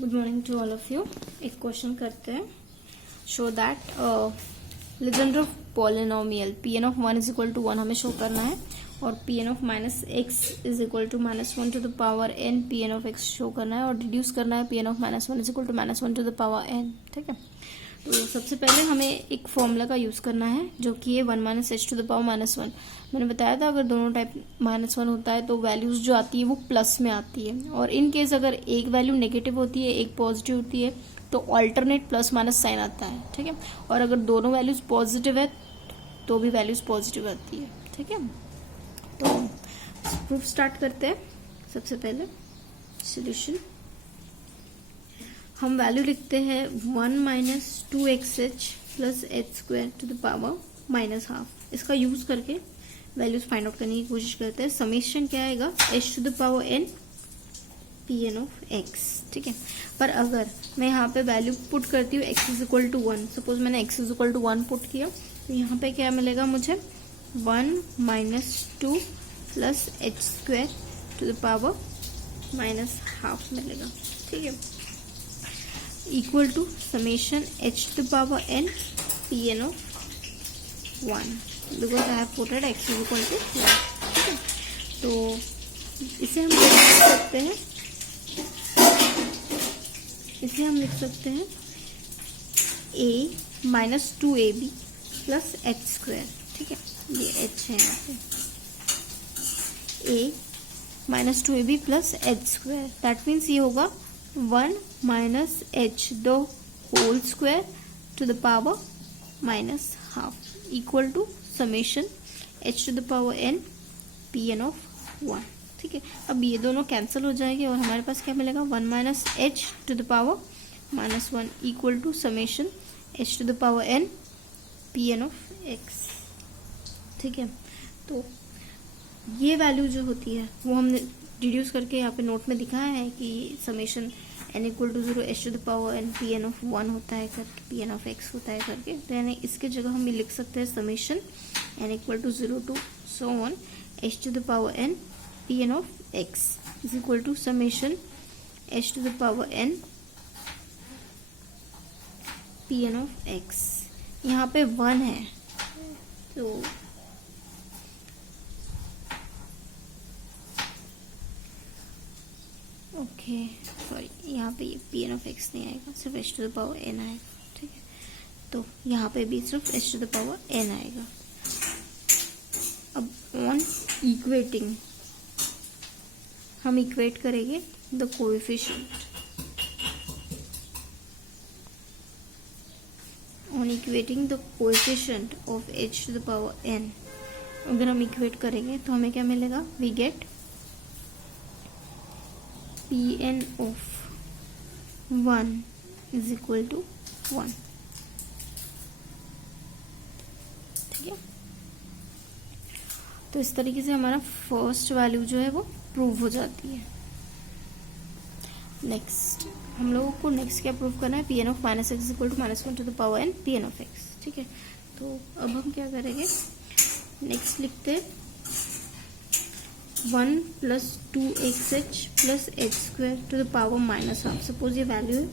Good morning to all of you. एक question करते हैं। Show that Legendre of polynomial Pn of 1 is equal to 1 हमें show करना है और Pn of minus x is equal to -1 to the power n Pn of x show करना है और डिड्यूस करना है Pn of -1 is equal to -1 to the power n। ठीक है, तो सबसे पहले हमें एक फॉर्मूला का यूज करना है जो कि है 1 minus h to the power -1। मैंने बताया था अगर दोनों टाइप -1 होता है तो वैल्यूज जो आती है वो प्लस में आती है, और इन केस अगर एक वैल्यू नेगेटिव होती है एक पॉजिटिव होती है तो ऑल्टरनेट प्लस माइनस साइन आता है। ठीक है, और अगर दोनों वैल्यूज पॉजिटिव है तो भी वैल्यूज पॉजिटिव आती है। ठीक है, तो प्रूफ स्टार्ट करते हैं। सबसे पहले सोल्यूशन हम वैल्यू लिखते हैं 1 minus 2xh plus h square to the power -हाफ। इसका यूज करके वैल्यूज फाइंड आउट करने की कोशिश करते हैं। समेशन क्या आएगा h to the power n Pn of x। ठीक है, पर अगर मैं यहाँ पे वैल्यू पुट करती हूँ x is equal to 1, suppose मैंने x is equal to 1 put किया तो यहाँ पे क्या मिलेगा मुझे 1 minus 2 plus h square to the power -हाफ मिलेगा। ठीक है, equal to summation h to the power n Pn of 1 because I have put it x is equal to 1। तो इसे हम लिख सकते हैं, इसे हम लिख सकते हैं a minus 2ab plus h square. ठीक है, ये h है यहाँ पे, a minus 2ab plus h square. That means ये होगा 1 minus h the whole square to the power -हाफ equal to summation h to the power n Pn of 1। ठीक है, अब ये दोनों कैंसिल हो जाएंगे और हमारे पास क्या मिलेगा 1 minus h to the power -1 equal to summation h to the power n Pn of x। ठीक है, तो ये वैल्यू जो होती है वो हमने डिड्यूस करके यहाँ पे नोट में दिखाया है कि summation n equal to 0 h to the power n Pn of 1 होता है करके, Pn ऑफ x होता है करके। तो यानी इसके जगह हम लिख सकते हैं summation n equal to 0 to so on h to the power n Pn of x is equal to summation h to the power n Pn of x। यहाँ पे 1 है तो ओके सॉरी, यहाँ पे ये Pn ऑफ x नहीं आएगा, सिर्फ h to the power n आएगा। ठीक है, तो यहाँ पे भी सिर्फ h to the power n आएगा। अब ऑन इक्वेटिंग हम इक्वेट करेंगे the coefficient. On equating the coefficient of h to the power n, अगर हम इक्वेट करेंगे तो हमें क्या मिलेगा, we get Pn of 1 is equal to 1। ठीक है, तो इस तरीके से हमारा फर्स्ट वैल्यू जो है वो प्रूव हो जाती है। नेक्स्ट हम लोगों को नेक्स्ट क्या प्रूव करना है, Pn of -x is equal to -1 to the power n Pn of x। ठीक है, तो अब हम क्या करेंगे, नेक्स्ट लिखते हैं 1 plus 2xh plus h square to the power -हाफ। सपोज ये वैल्यू है,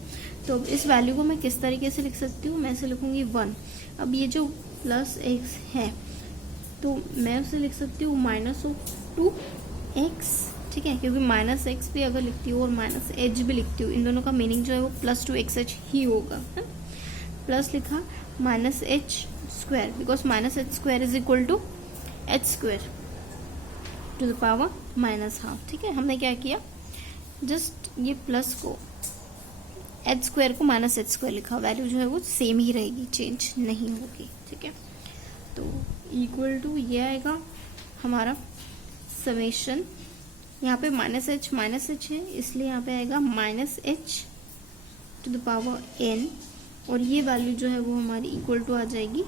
तो अब इस वैल्यू को मैं किस तरीके से लिख सकती हूँ, मैं इसे लिखूंगी 1। अब ये जो प्लस x है तो मैं उसे लिख सकती हूँ -2x। ठीक है, क्योंकि -x भी अगर लिखती हूँ और -h भी लिखती हूँ, इन दोनों का मीनिंग जो है वो प्लस 2xh ही होगा। है, प्लस लिखा -h square because -h square is equal to h square to the power -हाफ। ठीक है, हमने क्या किया, जस्ट ये प्लस को h स्क्वायर को -h स्क्वायर लिखा, वैल्यू जो है वो सेम ही रहेगी, चेंज नहीं होगी। ठीक है, तो इक्वल टू ये आएगा हमारा समेशन, यहाँ पे -h है इसलिए यहाँ पे आएगा -h to the power n, और ये वैल्यू जो है वो हमारी इक्वल टू आ जाएगी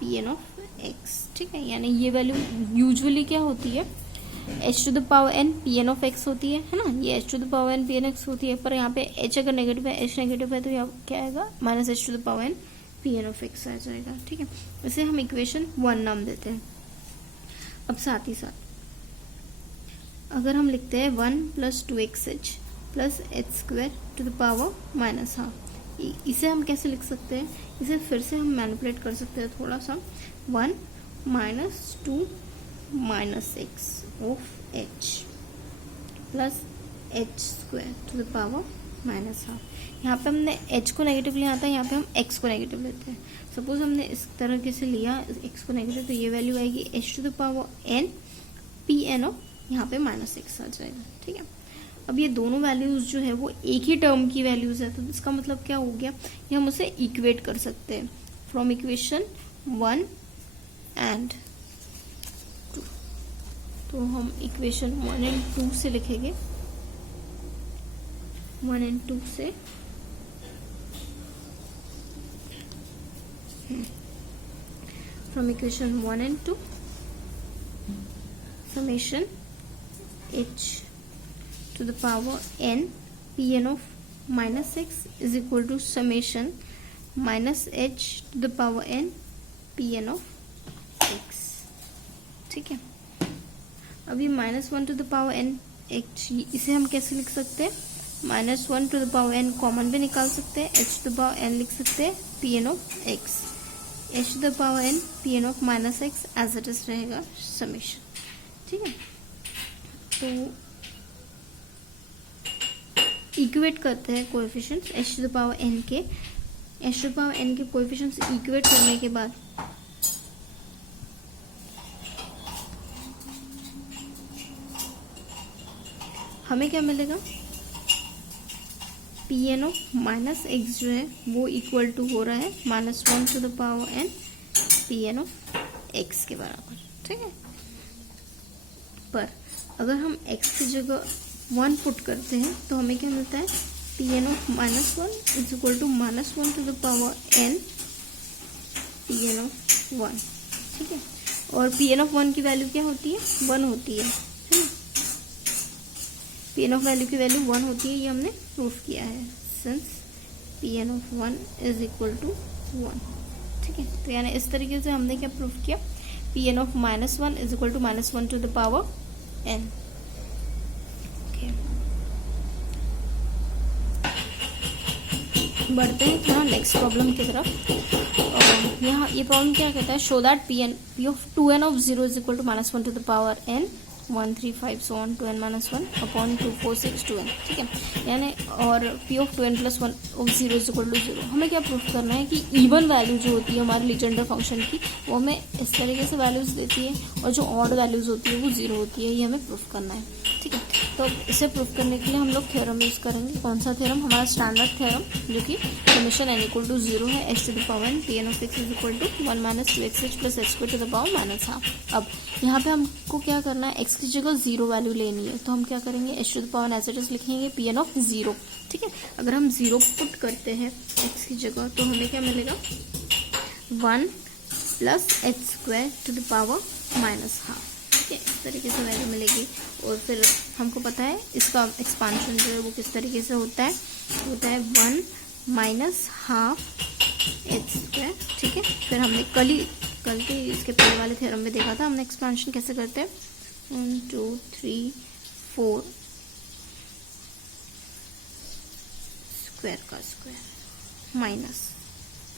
Pn ऑफ x। ठीक है, यानी ये वैल्यू यूजुअली क्या होती है, h to the power n Pn of x होती है ना, ये h to the power n Pn x होती है, पर यहाँ पे h अगर नेगेटिव है, h नेगेटिव है तो यहाँ क्या आएगा -h to the power n Pn of x आ जाएगा। ठीक है, इसे हम इक्वेशन 1 नाम देते हैं। अब साथ ही साथ अगर हम लिखते हैं 1 plus 2xh plus h square to the power minus half. इसे हम कैसे लिख सकते हैं, इसे फिर से हम मैनिपुलेट कर सकते हैं थोड़ा सा। 1 minus 2 minus 6 of h plus h square to the power minus half. यहाँ पे हमने h को नेगेटिव लिया था, यहाँ पे हम x को नेगेटिव लेते हैं। सपोज हमने इस तरह से लिया x को नेगेटिव, तो ये वैल्यू आएगी h to the power n P N of, यहाँ पे माइनस एक्स आ जाएगा। ठीक है, अब ये दोनों वैल्यूज जो है वो एक ही टर्म की वैल्यूज है, तो इसका मतलब क्या हो गया, ये हम उसे इक्वेट कर सकते हैं फ्रॉम इक्वेशन 1 एंड 2। तो हम इक्वेशन 1 एंड 2 से लिखेंगे, 1 एंड 2 से from equation 1 and 2 summation h to the power n pn of minus x is equal to summation minus h to the power n pn of x। ठीक है, अब ये -1 to the power n h, इसे हम कैसे लिख सकते हैं, -1 to the power n common भी निकाल सकते हैं, h to the power n लिख सकते हैं pn of x, h to the power n pn of minus x as it is रहेगा समेशन। ठीक है, तो इक्वेट करते हैं coefficients h to the power n के, h to the power n के कोएफिशिएंट्स इक्वेट करने के बाद हमें क्या मिलेगा, P N of minus x जो है वो इक्वल टू हो रहा है -1 to the power n P N of x के बराबर। ठीक है, पर अगर हम x की जगह 1 पुट करते हैं तो हमें क्या मिलता है, P N of -1 is equal to -1 to the power n P N of 1। ठीक है, और पी एन ऑफ 1 की वैल्यू क्या होती है, 1 होती है ना, पी एन ऑफ वैल्यू की वैल्यू 1 होती है, ये हमने प्रूफ किया है, since P N of 1 is equal to 1। ठीक है, तो यानी इस तरीके से हमने क्या प्रूफ किया, pn of -1 is equal to -1 to the power n। okay। बढ़ते हैं थोड़ा नेक्स्ट प्रॉब्लम की तरफ। यहाँ ये प्रॉब्लम क्या कहता है, show that p of 2n of 0 is equal to -1 to the power n 1 3 5 so on 2n - 1 upon 2 4 6 2n। ठीक है, यानी और p of 2n + 1 of 0 is equal to 0। हमें क्या प्रूफ करना है कि इवन वैल्यू जो होती है हमारे लीजेंडर फंक्शन की, वो हमें इस तरीके से वैल्यूज देती है, और जो ऑड वैल्यूज होती है वो 0 होती है, ये हमें प्रूफ करना है। ठीक है, तो इसे प्रूफ करने के लिए हम लोग थ्योरम यूज करेंगे। कौन सा थ्योरम, हमारा स्टैंडर्ड थ्योरम, जो कि समेशन n इक्वल टू 0 है, h to the power n pn of x is equal to 1 - 2xh + h square to the power -हाफ। अब यहाँ पे हमको क्या करना है, x की जगह 0 वैल्यू लेनी है, तो हम क्या करेंगे, h to the power as it is लिखेंगे pn of 0। ठीक है, अगर हम 0 पुट करते हैं x की जगह तो हमें क्या मिलेगा, 1 + h square to the power -हाफ। ठीक है, इस तरीके से वैल्यू मिलेगी। और फिर हमको पता है इसका एक्सपांशन जो है वो किस तरीके से होता है 1 - हाफ h स्क्वायर। ठीक है, फिर हमने कल के इसके पहले वाले थ्योरम में देखा था हमने एक्सपांशन कैसे करते हैं, 1 2 3 4 स्क्वायर का square minus,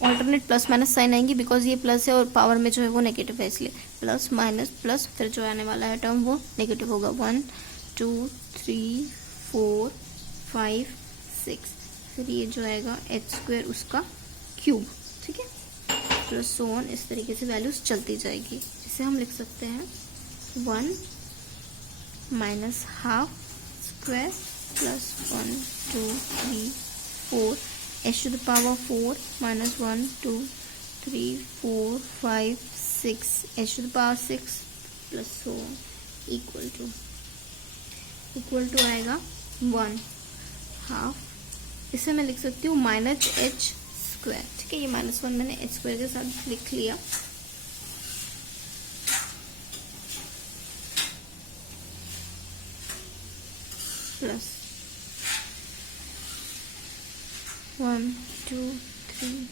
alternate plus minus sign आएंगी बिकॉज ये प्लस है और पावर में जो है वो नेगेटिव है, इसलिए प्लस माइनस प्लस, फिर जो आने वाला है टर्म वो नेगेटिव होगा। 1 2 3 4 5 6, फिर ये जो आएगा h स्क्वायर उसका क्यूब। ठीक है, प्लस सो ऑन, इस तरीके से वैल्यूज चलती जाएगी। इसे हम लिख सकते हैं 1 - half square plus 1 2 3 4 h to the power 4 minus 1 2 3 4 5 6 h to the power 6 plus so on equal to आएगा 1 हाफ। इसे मैं लिख सकती हूँ -h स्क्वायर। ठीक है, ये -1 मैंने h स्क्वायर के साथ लिख लिया। Plus 1 2 3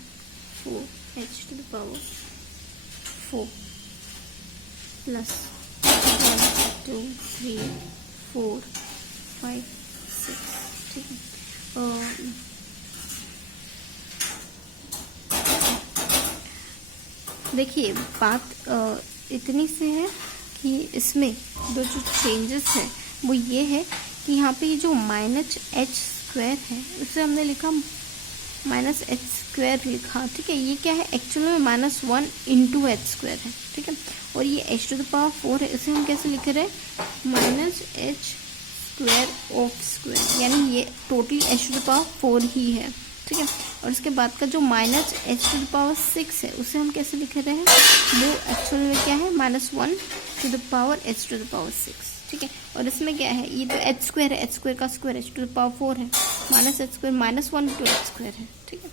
4 h to the power 4 plus 1 2 3 4 5 6 ठीक है। देखिए बात इतनी से है कि इसमें जो चेंजेस है वो ये है कि यहाँ पे ये जो माइनस एच स्क्वायर है उसे हमने लिखा माइनस एच स्क्वायर लिखा, ठीक है। ये क्या है एक्चुअल में माइनस 1 इंटू एच स्क्वायर है, ठीक है। और ये एच टू द पावर 4 है, इसे हम कैसे लिख रहे हैं minus h square of square, यानी ये total H to the power 4 ही है, ठीक है। और इसके बाद का जो minus h to the power 6 है उसे हम कैसे लिख रहे हैं, वो एक्चुअल में क्या है minus 1 to the power h to the power 6, ठीक है। और इसमें क्या है, ये तो एच स्क्वायर है, एच स्क्वायर का square h to the power 4 है, minus h square minus 1 to h square है, ठीक है।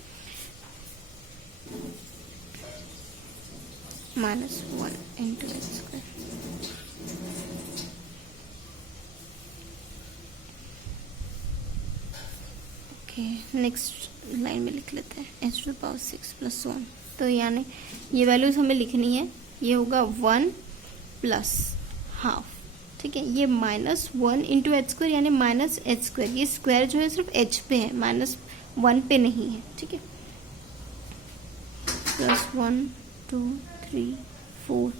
Minus 1 into h square. Okay, next line में लिख लेते हैं h to the power 6 plus 1। तो यानी ये वैल्यूज हमें लिखनी है, ये होगा 1 प्लस हाफ, ठीक है। ये माइनस 1 इंटू एच स्क्वायर यानी माइनस एच स्क्वायर, ये स्क्वायर जो है सिर्फ एच पे है, माइनस 1 पे नहीं है, ठीक है। प्लस 1 2 3 4।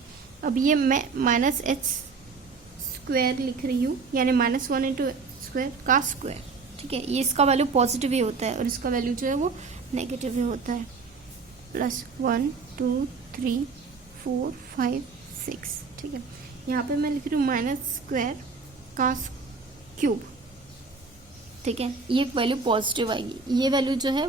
अब ये मैं माइनस एच स्क्वायर लिख रही हूँ, यानी माइनस 1 इंटू स्क्वायर का स्क्वायर, ठीक है। ये इसका वैल्यू पॉजिटिव ही होता है और इसका वैल्यू जो है वो नेगेटिव ही होता है। प्लस 1 2 3 4 5 6, ठीक है। यहाँ पे मैं लिख रही हूँ माइनस स्क्वायर का क्यूब, ठीक है। ये वैल्यू पॉजिटिव आएगी, ये वैल्यू जो है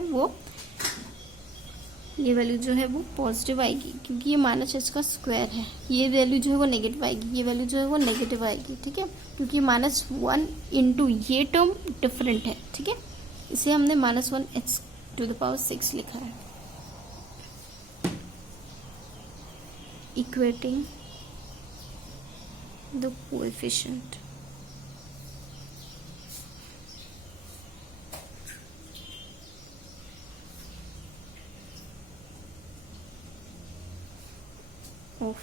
वो पॉजिटिव आएगी क्योंकि ये माइनस एच का स्क्वायर है। ये वैल्यू जो है वो नेगेटिव आएगी, ये वैल्यू जो है वो नेगेटिव आएगी, ठीक है। क्योंकि माइनस 1 इंटू ये टर्म डिफरेंट है, ठीक है। इसे हमने minus 1 H to the power 6 लिखा है। Equating the coefficient, of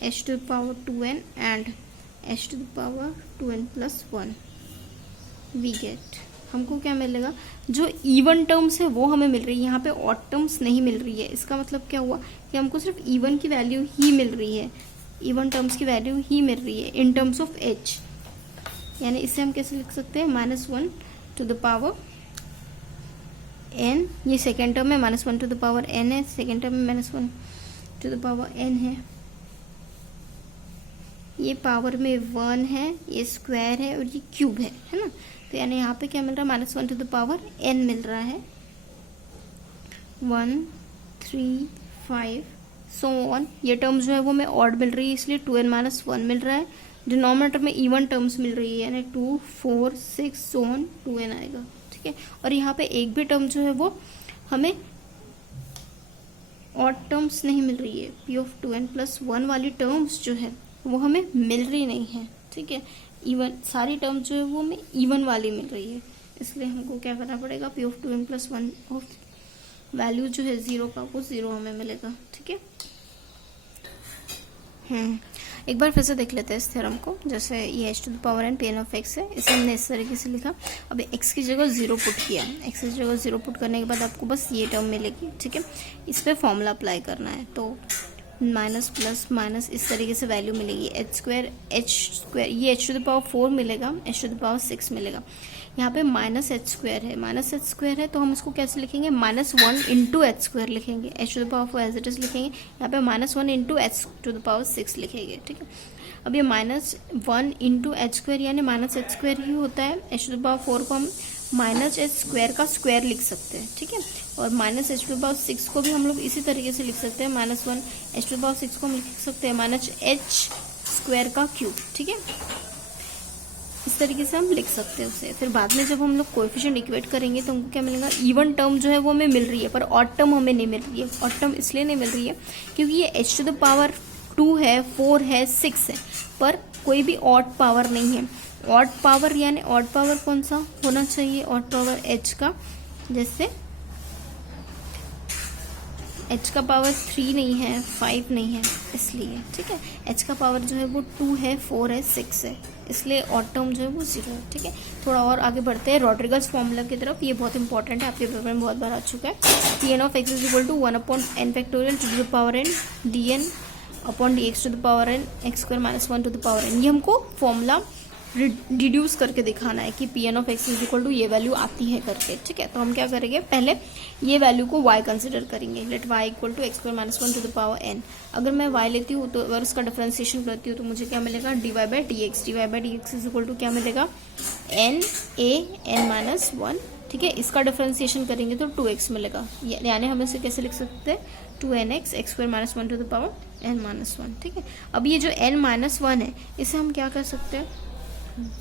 h to the power 2n and h to the power 2n plus 1 we get, हमको क्या मिलेगा, जो इवन टर्म्स है वो हमें मिल रही है, यहाँ पे ऑड टर्म्स नहीं मिल रही है। इसका मतलब क्या हुआ कि हमको सिर्फ इवन की वैल्यू ही मिल रही है, इवन टर्म्स की वैल्यू ही मिल रही है इन टर्म्स ऑफ h, यानी इसे हम कैसे लिख सकते हैं minus 1 to the power n, ये सेकेंड टर्म में minus 1 to the power n है, सेकेंड टर्म में minus 1 to the power n है, ये पावर में 1 है, ये स्क्वायर है और ये क्यूब है ना। तो यानी यहाँ पे क्या मिल रहा है minus 1 to the power n मिल रहा है, 1 3 5 सो ऑन। ये टर्म्स जो है वो मैं ऑड मिल रही है इसलिए 2n माइनस 1 मिल रहा है। डिनोमिनेटर में इवन टर्म्स मिल रही है यानी 2 4 6 सो ऑन 2n आएगा, ठीक है। और यहाँ पे एक भी टर्म जो है वो हमें ऑड टर्म्स नहीं मिल रही है, p ऑफ 2n प्लस 1 वाली टर्म्स जो है वो हमें मिल रही नहीं है, ठीक है। इवन सारी टर्म्स जो है वो हमें इवन वाली मिल रही है, इसलिए हमको क्या करना पड़ेगा, p of 2n plus 1 of value जो है 0 का वो 0 हमें मिलेगा, ठीक है। एक बार फिर से देख लेते हैं इस थ्योरम को। जैसे ये h to the power n pn of x है, इसे हमने इस तरीके से लिखा। अब x की जगह 0 पुट किया, x की जगह 0 पुट करने के बाद आपको बस ये टर्म मिलेगी, ठीक है। इस पर फॉर्मूला अप्लाई करना है, तो माइनस प्लस माइनस इस तरीके से वैल्यू मिलेगी। एच स्क्वायर ये h टू द पावर 4 मिलेगा, h टू द पावर 6 मिलेगा। यहाँ पे माइनस एच स्क्वायर है, माइनस एच स्क्वायर है तो हम इसको कैसे लिखेंगे, माइनस 1 इंटू एच स्क्वायर लिखेंगे, h to the power 4 as it is लिखेंगे। यहाँ पे minus 1 into h to the power 6 लिखेंगे, ठीक है। अब ये माइनस 1 इंटू एच स्क्वायर यानी माइनस एच स्क्वायर ही होता है। h टू द पावर 4 को हम माइनस एच स्क्वायर का स्क्वायर लिख सकते हैं, ठीक है। और minus h to the power 6 को भी हम लोग इसी तरीके से लिख सकते हैं, minus 1 H to the power 6 को हम लिख सकते हैं माइनस एच स्क्वायर का क्यूब, ठीक है। इस तरीके से हम लिख सकते हैं उसे। फिर बाद में जब हम लोग कोएफिशिएंट इक्वेट करेंगे तो हमको क्या मिलेगा, इवन टर्म जो है वो हमें मिल रही है पर ऑड टर्म हमें नहीं मिल रही है। ऑड टर्म इसलिए नहीं मिल रही है क्योंकि ये एच टू द पावर 2 है, 4 है, 6 है, पर कोई भी ऑड पावर नहीं है। ऑड पावर यानी ऑड पावर कौन सा होना चाहिए, ऑड पावर एच का, जैसे h का पावर 3 नहीं है, 5 नहीं है, इसलिए ठीक है। h का पावर जो है वो 2 है, 4 है, 6 है, इसलिए ऑड टर्म जो है वो 0 है, ठीक है। थोड़ा और आगे बढ़ते हैं रॉड्रिगस फॉर्मूला की तरफ। ये बहुत इंपॉर्टेंट है, आपके पेपर में बहुत बार आ चुका है। Pn of x is equal to 1/n factorial to the power n dn upon dx to the power n x square minus 1 to the power n। ये हमको फॉर्मूला रिड्यूस करके दिखाना है कि Pn of x is equal to ये value आती है करके, ठीक है। तो हम क्या करेंगे, पहले ये वैल्यू को y कंसिडर करेंगे। Let y equal to x square minus 1 to the power n। अगर मैं y लेती हूँ तो अगर उसका डिफरेंशिएशन करती हूँ तो मुझे क्या मिलेगा, dy by dx। dy by dx is equal to क्या मिलेगा, n a n माइनस 1, ठीक है। इसका डिफरेंशिएशन करेंगे तो 2x मिलेगा, यानी हम इसे कैसे लिख सकते हैं, 2nx x square minus 1 to the power n minus 1, ठीक है। अब ये जो n माइनस 1 है इसे हम क्या कर सकते हैं,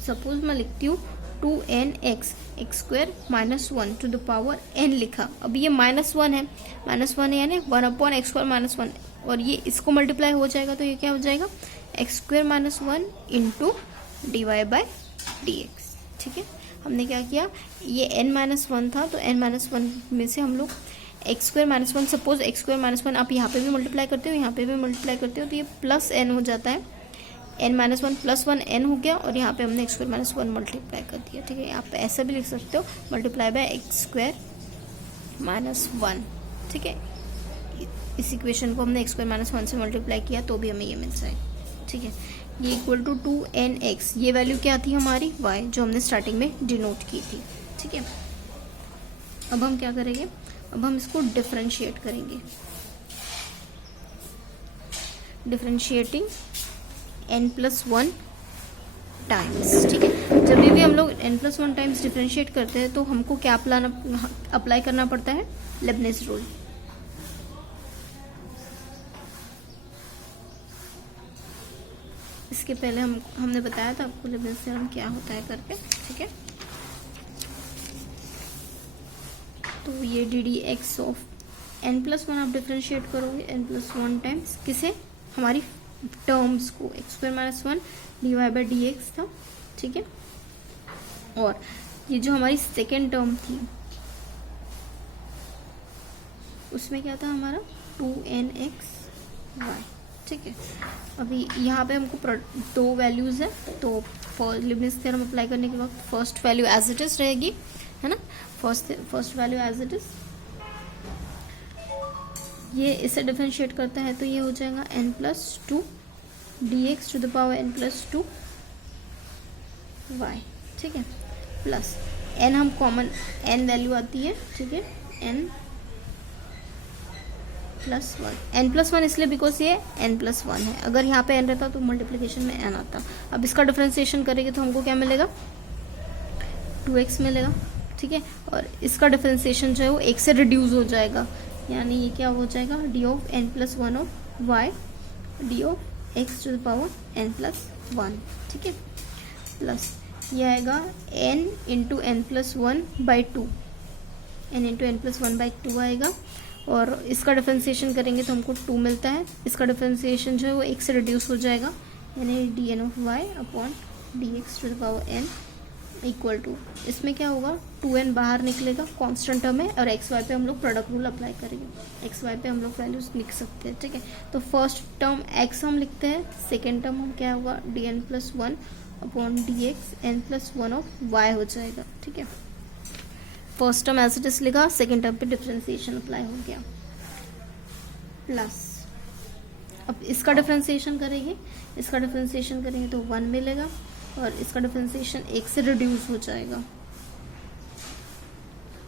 सपोज मैं लिखती हूँ 2nx x square minus 1 to the power n लिखा। अब ये -1 है, -1 है यानी 1 एक्स स्क्वायर माइनस 1, और ये इसको मल्टीप्लाई हो जाएगा तो ये क्या हो जाएगा, x square minus 1 into d y by d x, ठीक है। हमने क्या किया, ये n-1 था तो n-1 में से हम लोग x square minus 1, suppose x square minus 1 आप यहाँ पे भी मल्टीप्लाई करते हो, यहाँ पे भी मल्टीप्लाई करते हो तो ये प्लस n हो जाता है, n-1 प्लस 1 n हो गया, और यहाँ पे हमने एक्स स्क्वायर माइनस 1 मल्टीप्लाई कर दिया, ठीक है। आप ऐसा भी लिख सकते हो, multiply by x square minus 1, ठीक है। इस इक्वेशन को हमने एक्स स्क्वायर माइनस 1 से मल्टीप्लाई किया तो भी हमें ये मिल जाएगा, ठीक है। ये इक्वल टू 2nx, ये वैल्यू क्या थी हमारी, y, जो हमने स्टार्टिंग में डिनोट की थी, ठीक है। अब हम क्या करेंगे, अब हम इसको डिफरेंशिएट करेंगे, डिफरेंशिएटिंग n+1 टाइम्स, ठीक है। जब भी हम लोग n+1 टाइम्स डिफरेंशिएट करते हैं तो हमको क्या अप्लाई करना पड़ता है, लेबनिज रूल। इसके पहले हमने बताया था आपको लेबनिज थ्योरम क्या होता है करके, ठीक है। तो ये D D x of n+1 आप डिफरेंशिएट करोगे n+1 टाइम्स किसे, हमारी टर्म्स को, x square minus 1 d y by d x था, ठीक है। और ये जो हमारी सेकेंड टर्म थी उसमें क्या था हमारा 2nxy, ठीक है। अभी यहाँ पे हमको दो वैल्यूज है तो लिबनिज थ्योरम अप्लाई करने के वक्त first value as it is रहेगी, है ना, first value as it is. ये इसे डिफरेंशिएट करता है तो ये हो जाएगा n+2 dx to the power n+2 y, ठीक है, प्लस n हम कॉमन n वैल्यू आती है, ठीक है, n+1 इसलिए बिकॉज ये n+1 है। अगर यहाँ पे n रहता तो मल्टीप्लिकेशन में n आता। अब इसका डिफरेंशिएशन करेंगे तो हमको क्या मिलेगा, 2x मिलेगा, ठीक है। और इसका डिफरेंशिएशन जो है वो 1 से रिड्यूस हो जाएगा, यानी ये क्या हो जाएगा, d of n+1 of y d of x to the power n+1, ठीक है, प्लस ये आएगा n into n+1/2, n into n+1/2 आएगा। और इसका डिफरेंशिएशन करेंगे तो हमको 2 मिलता है। इसका डिफरेंशिएशन जो है वो 1 से रिड्यूस हो जाएगा, यानी d N of y upon d x to the power n equal to, इसमें क्या होगा, 2n बाहर निकलेगा, कांस्टेंट टर्म है, और एक्स वाई पे हम लोग प्रोडक्ट रूल अप्लाई करेंगे, एक्स वाई पे हम लोग वैल्यूज लिख सकते हैं, ठीक है। तो फर्स्ट टर्म x हम लिखते हैं, सेकेंड टर्म हम क्या होगा, dn+1 upon d x n+1 of y हो जाएगा, ठीक है। First term as it is लिखा, सेकेंड टर्म पे डिफरेंशिएशन अप्लाई हो गया, प्लस अब इसका डिफरेंशिएशन करेंगे, तो 1 मिलेगा, और इसका डिफरेंशिएशन 1 से रिड्यूस हो जाएगा,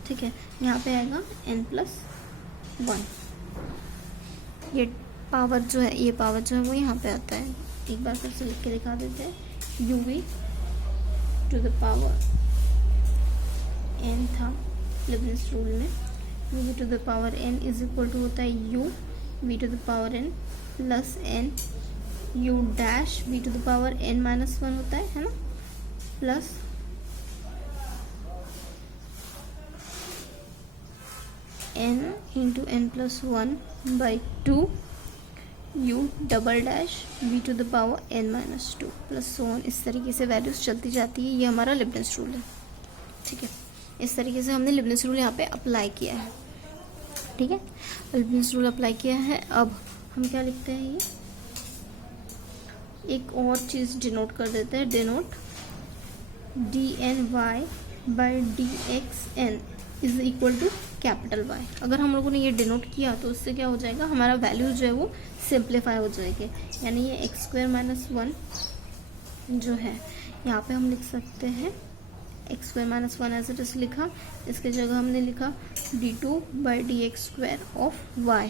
ठीक है। यहाँ पे आएगा n+1, ये पावर जो है वो यहाँ पे आता है। एक बार फिर से लिख के दिखा देते हैं, uv to the power n था लेबनिज रूल में, uv to the power n is equal to होता है u v to the power n plus n u dash v to the power n-1 होता है ना, plus n into n+1/2 u double dash v to the power n-2 plus so on. इस तरीके से values चलती जाती है, ये हमारा लिबनिज रूल है, ठीक है। इस तरीके से हमने लिबनिज रूल यहाँ पे अप्लाई किया है, ठीक है, लेबनिज़ रूल अप्लाई किया है। अब हम क्या लिखते हैं, ये एक और चीज़ डिनोट कर देते हैं, denote dny by dxn is equal to capital Y। अगर हम लोगों ने ये डिनोट किया तो उससे क्या हो जाएगा, हमारा वैल्यू जो है वो सिंप्लीफाई हो जाएगी। यानी ये एक्स स्क्वायर माइनस 1 जो है यहाँ पे हम लिख सकते हैं x square minus 1 as it is लिखा, इसके जगह हमने लिखा d2 by d x square of y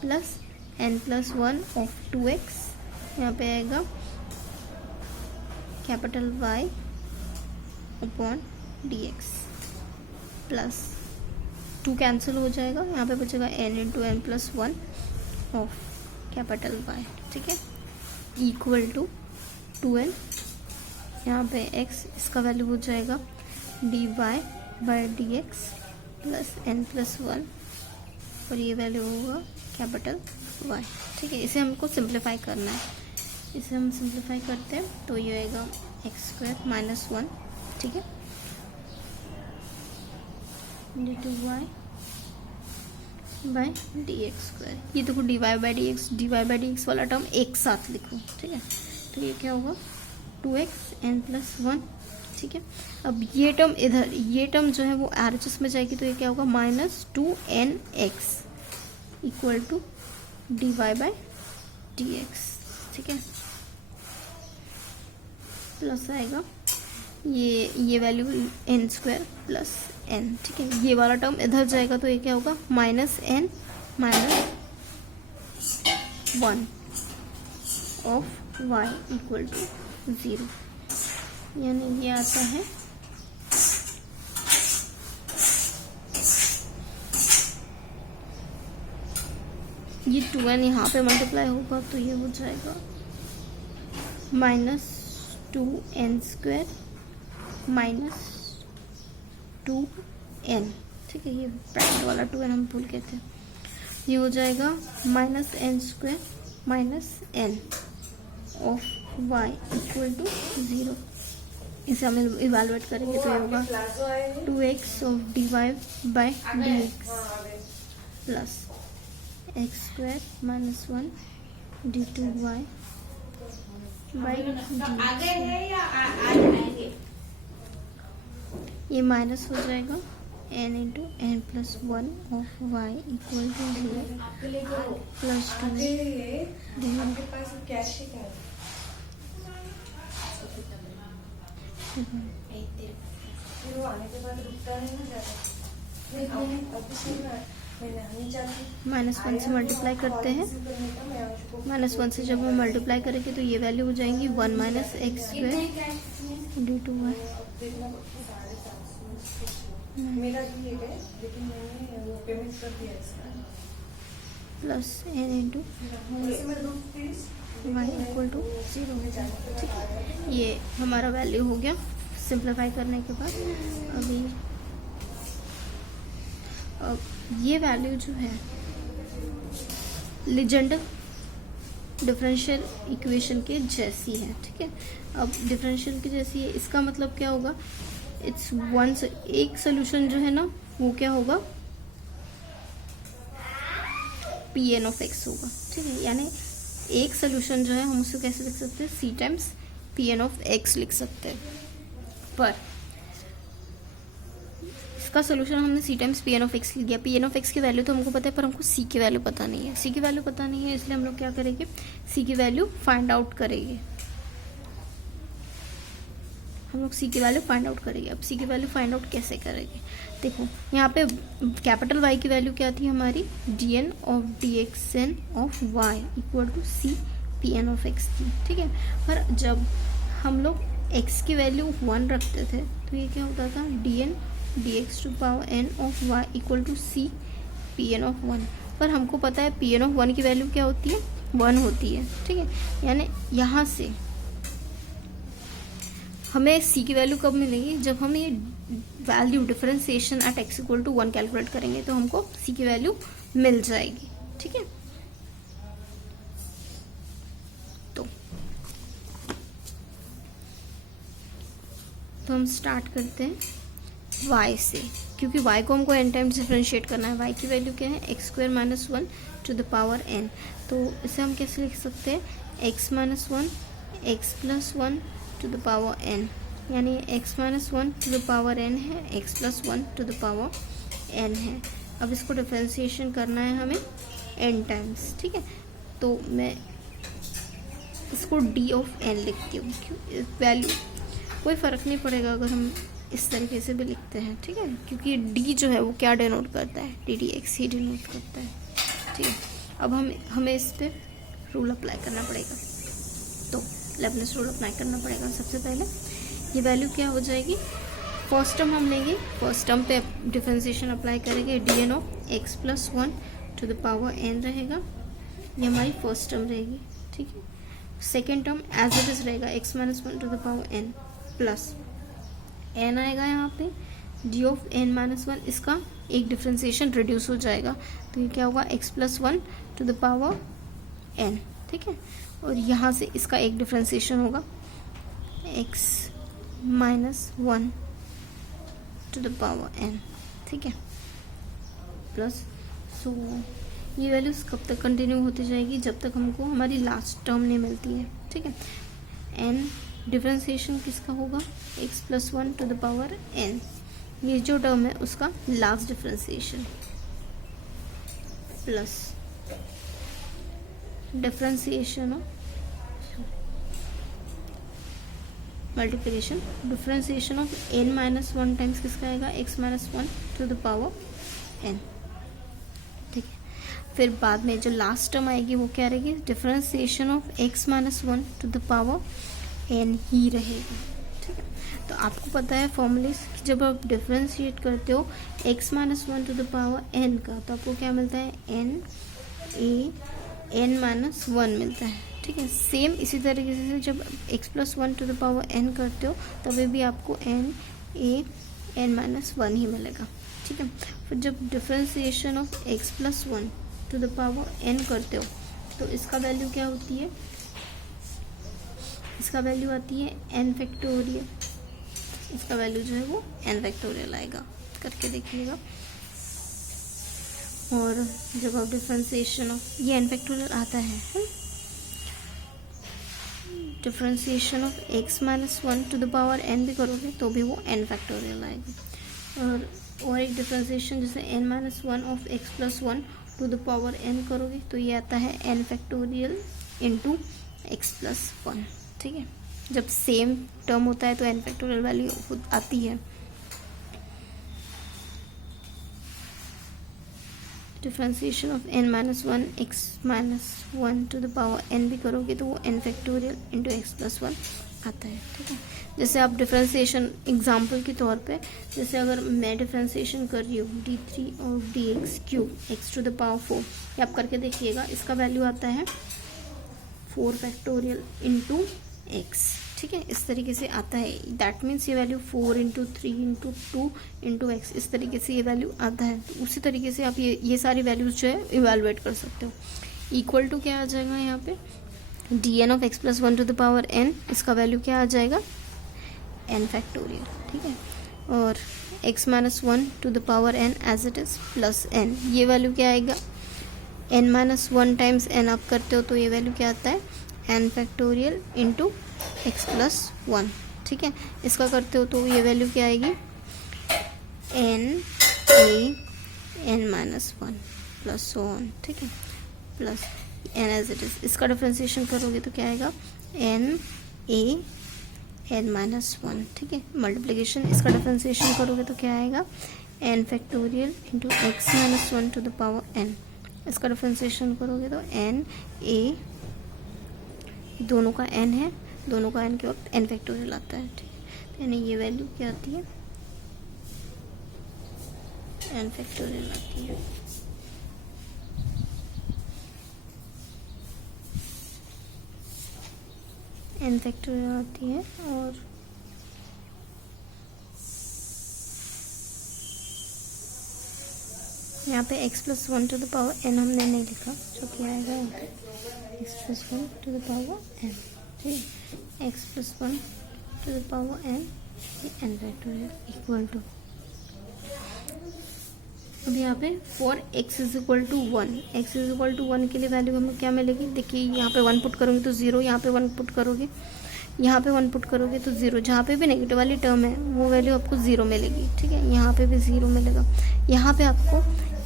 plus n plus 1 of 2x। यहाँ पे आएगा capital Y upon dx plus 2 cancel हो जाएगा, यहाँ पे बचेगा n into n plus 1 of capital Y, ठीक है, इक्वल टू 2n। यहाँ पे x इसका वैल्यू हो जाएगा dy by d x plus n plus 1 और ये वैल्यू होगा कैपिटल Y, ठीक है। इसे हमको सिंप्लीफाई करना है, इसे हम सिंप्लीफाई करते हैं तो ये आएगा एक्स स्क्वायर माइनस 1, ठीक है, d2y by d x square. ये देखो dy बाई डी एक्स वाला टर्म एक साथ लिखो, ठीक है, तो ये क्या होगा 2x n प्लस 1, ठीक है। अब ये टर्म इधर, ये टर्म जो है वो RHS में जाएगी तो ये क्या होगा minus 2nx equal to dy by d x, ठीक है, प्लस आएगा ये value n square plus n, ठीक है। ये वाला टर्म इधर जाएगा तो ये क्या होगा minus n minus 1 of y equal to 0, यानी ये आता है ये 2n यहाँ पे मल्टीप्लाई होगा तो ये हो जाएगा minus 2n square minus 2n, ठीक है, ये ब्रैकेट वाला 2n हम भूल गए थे। ये हो जाएगा minus n square minus n of y equal to 0। इसे हम इवेलुएट करेंगे तो ये होगा 2x of dy by dx plus x square minus 1 d2y by d, ये माइनस हो जाएगा n into n plus 1 of y equal to 0 plus 2 minus 1 से मल्टीप्लाई करते हैं, माइनस 1 से जब हम मल्टीप्लाई करेंगे तो ये वैल्यू हो जाएंगी 1 minus x square d two y plus n into y equal to 0, ठीक है। ये हमारा वैल्यू हो गया सिंप्लीफाई करने के बाद। अभी अब ये वैल्यू जो है लीजेंडर डिफरेंशियल इक्वेशन के जैसी है, ठीक है। अब डिफरेंशियल की जैसी है इसका मतलब क्या होगा, इट्स वन, एक सोल्यूशन जो है ना वो क्या होगा पी एन ऑफ एक्स होगा, ठीक है। यानी एक सोल्यूशन जो है हम उसको कैसे लिख सकते हैं, C times P N of X लिख सकते हैं। पर इसका सोल्यूशन हमने C times P N of X लिख दिया। पी एन ऑफ एक्स की वैल्यू तो हमको पता है पर हमको सी की वैल्यू पता नहीं है। सी की वैल्यू पता नहीं है इसलिए हम लोग क्या करेंगे, सी की वैल्यू फाइंड आउट करेंगे। हम लोग सी की वैल्यू फाइंड आउट करेंगे। अब सी की वैल्यू फाइंड आउट कैसे करेंगे, देखो यहाँ पे कैपिटल वाई की वैल्यू क्या थी हमारी, d N of d x n of y equal to c p N of x थी, ठीक है। पर जब हम लोग एक्स की वैल्यू 1 रखते थे तो ये क्या होता था, d n d x to power n of y equal to c p N of 1। पर हमको पता है पी एन ऑफ 1 की वैल्यू क्या होती है, 1 होती है, ठीक है। यानी यहाँ से हमें सी की वैल्यू कब मिलेगी, जब हम ये value differentiation at x equal to 1 calculate करेंगे तो हमको सी की वैल्यू मिल जाएगी, ठीक है। तो हम स्टार्ट करते हैं। y से, क्योंकि y को हमको n टाइम्स डिफ्रेंशिएट करना है। y की वैल्यू क्या है, x square minus one to the power n। तो इसे हम कैसे लिख सकते हैं, x minus one x plus one to the power n, यानी x minus one to the power n है, x plus one to the power n है। अब इसको डिफ्रेंशिएशन करना है हमें n टाइम्स, ठीक है। तो मैं इसको d ऑफ n लिखती हूँ, क्यों वैल्यू कोई फ़र्क नहीं पड़ेगा अगर हम इस तरीके से भी लिखते हैं, ठीक है, क्योंकि d जो है वो क्या डिनोट करता है, डी डी एक्स ही डिनोट करता है, ठीक है। अब हमें इस पर रूल अप्लाई करना पड़ेगा, तो लेबनिज़ रूल अप्लाई करना पड़ेगा। सबसे पहले ये वैल्यू क्या हो जाएगी, फर्स्ट टर्म हम लेंगे, फर्स्ट टर्म पे डिफरेंशिएशन अप्लाई करेंगे, D N of x plus one to the power n रहेगा, ये हमारी फर्स्ट टर्म रहेगी, ठीक है। Second term as it is रहेगा, X minus one to the power n plus n आएगा यहाँ पे, d of n minus one, इसका एक डिफरेंशिएशन रिड्यूस हो जाएगा, तो ये क्या होगा, x plus one to the power n, ठीक है। और यहाँ से इसका एक डिफरेंशिएशन होगा, x minus one to the power n, ठीक है, प्लस सो ये वैल्यूज कब तक कंटिन्यू होती जाएगी, जब तक हमको हमारी लास्ट टर्म नहीं मिलती है, ठीक है। n डिफरेंशिएशन किसका होगा, x plus one to the power n, ये जो टर्म है उसका last differentiation, plus differentiation of multiplication, differentiation of n minus one times किसका आएगा, x minus one to the power n, ठीक है। फिर बाद में जो लास्ट टर्म आएगी वो क्या रहेगी, differentiation of x minus one to the power n ही रहेगी, ठीक है। तो आपको पता है फॉर्मूले कि जब आप डिफरेंशिएट करते हो x minus one to the power n का, तो आपको क्या मिलता है, n माइनस वन मिलता है, ठीक है। सेम इसी तरीके से जब x plus one to the power n करते हो तभी भी आपको n माइनस वन ही मिलेगा, ठीक है। फिर जब differentiation of x plus one to the power n करते हो तो इसका वैल्यू क्या होती है, इसका वैल्यू आती है n फैक्टोरियल, इसका वैल्यू जो है वो n फैक्टोरियल आएगा, करके देखिएगा। और जब आप डिफरेंशिएशन ऑफ ये n फैक्टोरियल आता है, differentiation of x minus one to the power n भी करोगे तो भी वो n फैक्टोरियल आएगा। और एक डिफरेंशिएशन जैसे n minus one of x plus one to the power n करोगे तो ये आता है n factorial into x plus one, ठीक है। जब सेम टर्म होता है तो n फैक्टोरियल वैल्यू आती है। Differentiation of n minus one x minus one to the power n भी करोगे तो वो n factorial into x plus one आता है, ठीक है। जैसे आप डिफरेंशिएशन एग्जांपल के तौर पे, जैसे अगर मैं डिफरेंशिएशन कर रही हूँ d3 और dx cube x to the power 4, ये आप करके देखिएगा, इसका वैल्यू आता है 4 फैक्टोरियल इंटू एक्स, ठीक है। इस तरीके से आता है, दैट मीन्स ये value 4 into three into two into x, इस तरीके से ये वैल्यू आता है। तो उसी तरीके से आप ये सारी वैल्यूज जो है इवेलुएट कर सकते हो। इक्वल टू क्या आ जाएगा यहाँ पे, d N of x plus one to the power n, इसका वैल्यू क्या आ जाएगा, n फैक्टोरियल, ठीक है। और x minus one to the power n as it is plus n, ये वैल्यू क्या आएगा, n minus one times n आप करते हो तो ये वैल्यू क्या आता है, n factorial into x plus one, ठीक है। इसका करते हो तो ये वैल्यू क्या आएगी, n minus one plus so on, ठीक है, plus n as it is. इसका डिफरेंशिएशन करोगे तो क्या आएगा, n माइनस वन, ठीक है। मल्टीप्लिकेशन, इसका डिफरेंशिएशन करोगे तो क्या आएगा, n factorial into x minus one to the power n, इसका डिफरेंशिएशन करोगे तो दोनों का n है, दोनों का n के वक्त n फैक्टोरियल आता है, ठीक है। तो यानी ये वैल्यू क्या आती है, n फैक्टोरियल आती है। n फैक्टोरियल आती है। और यहाँ पे x plus one to the power n हमने नहीं लिखा, जो कि आएगा यहाँ पे x plus one to the power n, ठीक है। x plus one to the power n, n factorial equal to अब यहाँ पे for x is equal to 1, x is equal to 1 के लिए वैल्यू हमें क्या मिलेगी, देखिए यहाँ पे 1 पुट करोगे तो 0, यहाँ पे 1 पुट करोगे, यहाँ पे 1 पुट करोगे तो 0, जहाँ पे भी नेगेटिव वाली टर्म है वो वैल्यू आपको 0 मिलेगी, ठीक है। यहाँ पे भी 0 मिलेगा। यहाँ पे आपको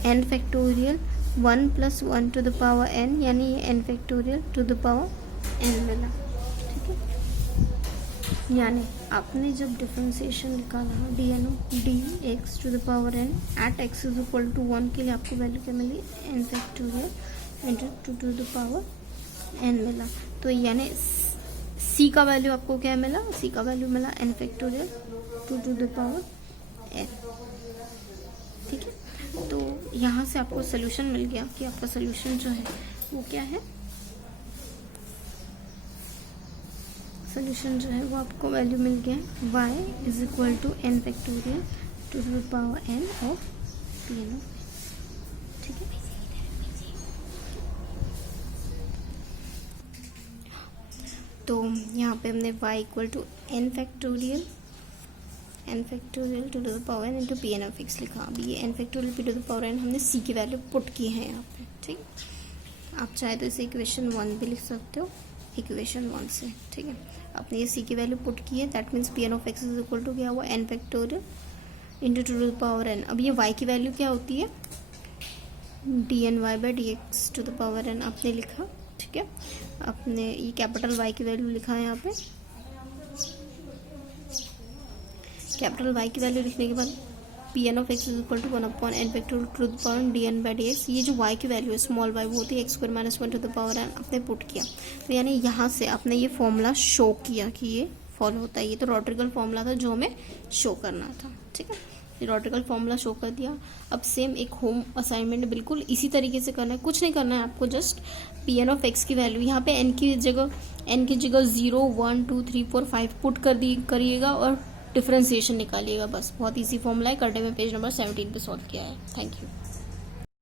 n factorial 1 + 1 to the power n, यानी ये n factorial to the power n मिला, ठीक है। यानी आपने जब डिफरेंशिएशन निकाला dn dx to the power n at x is equal to 1 के लिए आपको वैल्यू क्या मिली, n factorial into 2 to the power n मिला। तो यानी c का वैल्यू आपको क्या मिला, c का वैल्यू मिला n factorial 2 to the power n, ठीक है। तो यहाँ से आपको सोल्यूशन मिल गया कि आपका सोल्यूशन जो है वो क्या है, सोल्यूशन जो है वो आपको वैल्यू मिल गया y is equal to n factorial 2 to the power n of Pn of, ठीक है। तो यहाँ पे हमने y equal to n factorial to the power n into Pn of x लिखा। अभी ये n factorial p to the power n हमने c की वैल्यू पुट की है यहाँ पे, ठीक। आप चाहे तो इसे इक्वेशन 1 भी लिख सकते हो, इक्वेशन 1 से, ठीक है। आपने ये c की वैल्यू पुट की है, that means Pn of x is equal to क्या हुआ, n factorial into 2 to the power n। अब ये y की वैल्यू क्या होती है, dny/dx to the power n आपने लिखा, ठीक है। आपने ये कैपिटल Y की वैल्यू लिखा है यहाँ पे, कैपिटल Y की वैल्यू लिखने के बाद Pn of x is equal to 1/n factorial to the power dn/dx। ये जो y की वैल्यू है स्मॉल y वो होती है x² - 1 to the power n, आपने पुट किया। तो यानी यहाँ से आपने ये फॉर्मूला शो किया कि ये फॉलो होता है। ये तो लॉजिकल फॉर्मूला था जो हमें शो करना था, ठीक है। लॉजिकल फॉर्मूला शो कर दिया। अब सेम एक होम असाइनमेंट बिल्कुल इसी तरीके से करना है, कुछ नहीं करना है आपको, जस्ट Pn ऑफ x की वैल्यू यहाँ पे n की जगह 0 1 2 3 4 5 पुट करिएगा और डिफरेंशिएशन निकालिएगा, बस। बहुत इजी फॉर्मूला है, करने में पेज नंबर 17 पे सॉल्व किया है। Thank you.